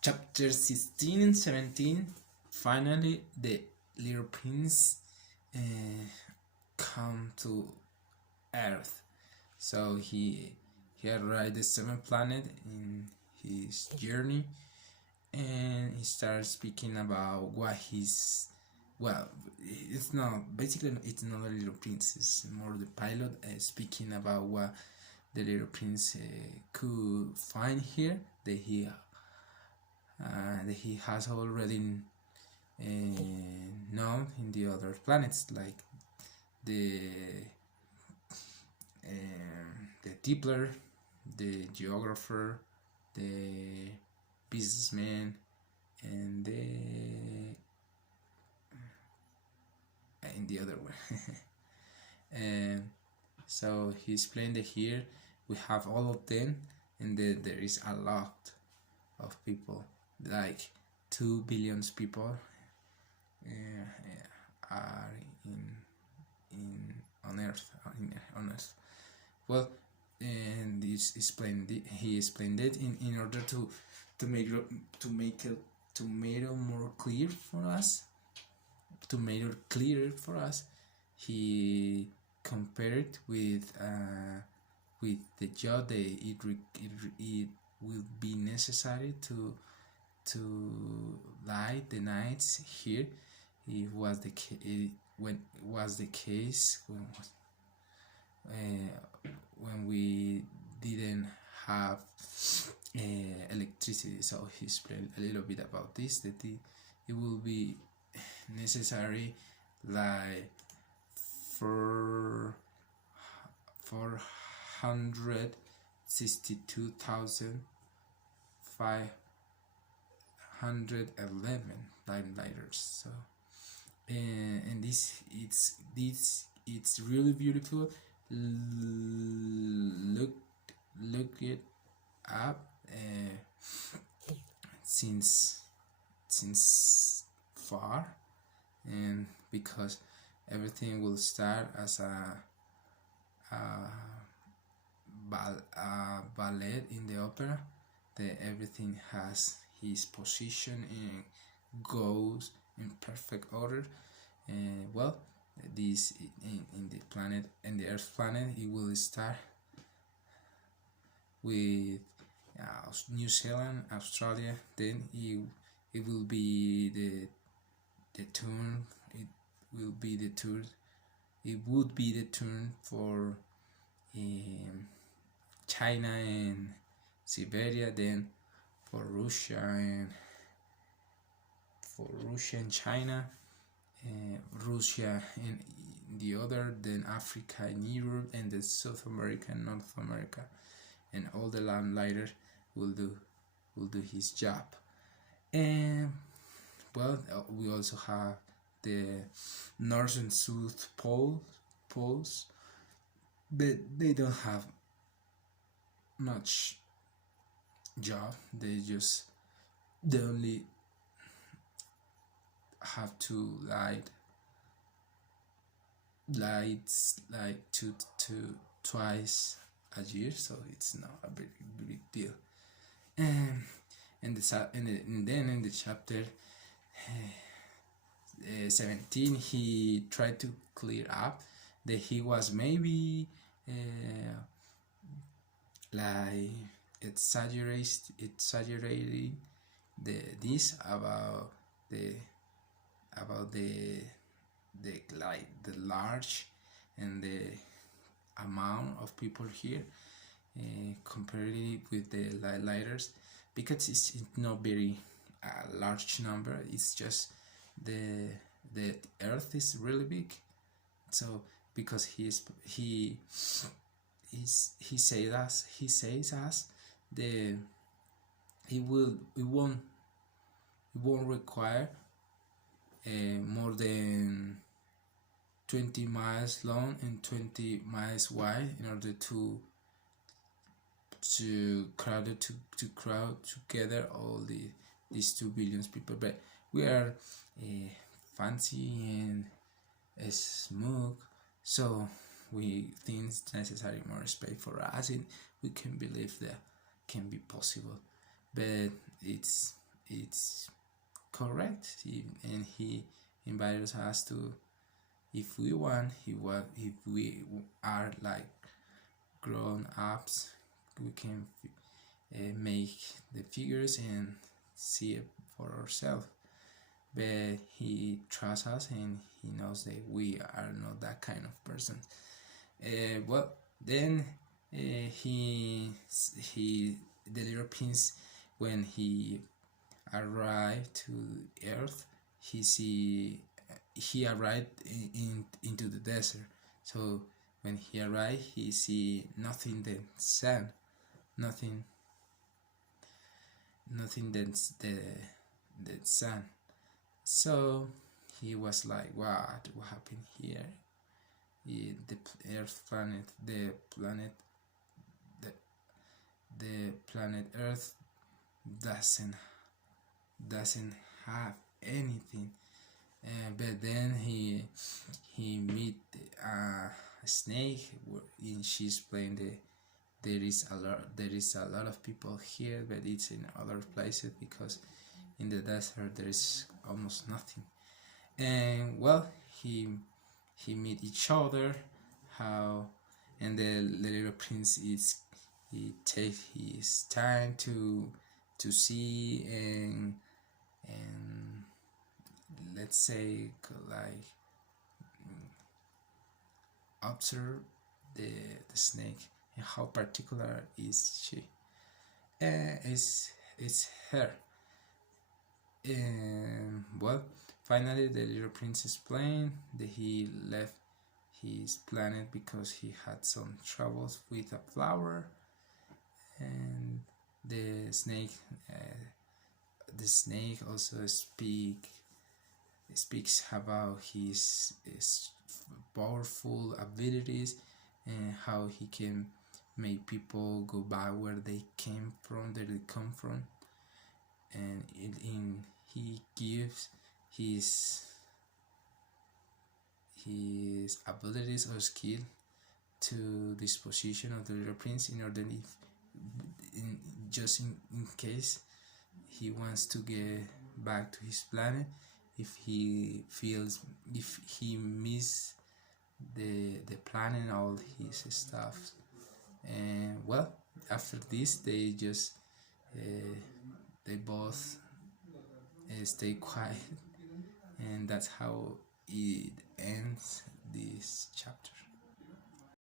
Chapter 16 and 17. Finally, the little prince uh, come to Earth. So he arrived the seventh planet in his journey, and he starts speaking about what he's. Well, it's not basically it's not a little prince. It's more the pilot speaking about what the little prince could find here that he has already known in the other planets, like the the Tippler, the geographer, the businessman, and the other one. And so he explained that here we have all of them, and there is a lot of people, like 2 billion people are in on Earth. On Earth. Well, and he explained it in order to make it more clear for us. To make it clearer for us, he compared with the job that it will be necessary to light the nights here. It was the case when we didn't have electricity. So he explained a little bit about this, that it will be necessary like for 462,511 lighters. So and it's really beautiful. Look it up since far, and because everything will start as a ballet in the opera, that everything has his position and goes in perfect order. And well, this in the planet, in the Earth planet, it will start with New Zealand, Australia. Then it will be the turn. It will be the turn. It would be the turn for China and Siberia. Then for Russia and China, Russia and the other, then Africa and Europe, and the South America and North America, and all the landlighters will do his job. And well, we also have the North and South poles, but they don't have much job. They only have to lights like twice a year, so it's not a big deal. And then in the chapter 17, he tried to clear up that he was maybe like exaggerating this about the large and the amount of people here, compared with the lighters, because it's not very large number. It's just the Earth is really big. So because he says us the it won't require more than 20 miles long and 20 miles wide in order to crowd together all these 2 billion people. But we are fancy and smooth, so we think it's necessary more space for us, and we can believe that can be possible. But it's it's correct. And he invited us to, if we want, if we are like grown ups, we can make the figures and see it for ourselves. But he trusts us, and he knows that we are not that kind of person. Well, then he the little prince, when he arrived to Earth, he arrived into the desert. So when he arrived, he see nothing than sand, nothing than the sun. So he was like, what happened here? The Earth planet, the planet Earth doesn't have anything. But then he meet a snake, and she explained that there is a lot of people here, but it's in other places because in the desert there is almost nothing. And well, he meet each other, and the little prince he takes his time to see and let's say like observe the snake and how particular is she. It's her. And well, finally the little prince explained that he left his planet because he had some troubles with a flower, and the snake also speaks about his powerful abilities and how he can make people go back where they come from, and he gives his abilities or skill to disposition of the little prince in order just in case he wants to get back to his planet, if he miss the planet and all his stuff. And well, after this they just they both stay quiet, and that's how it ends this chapter.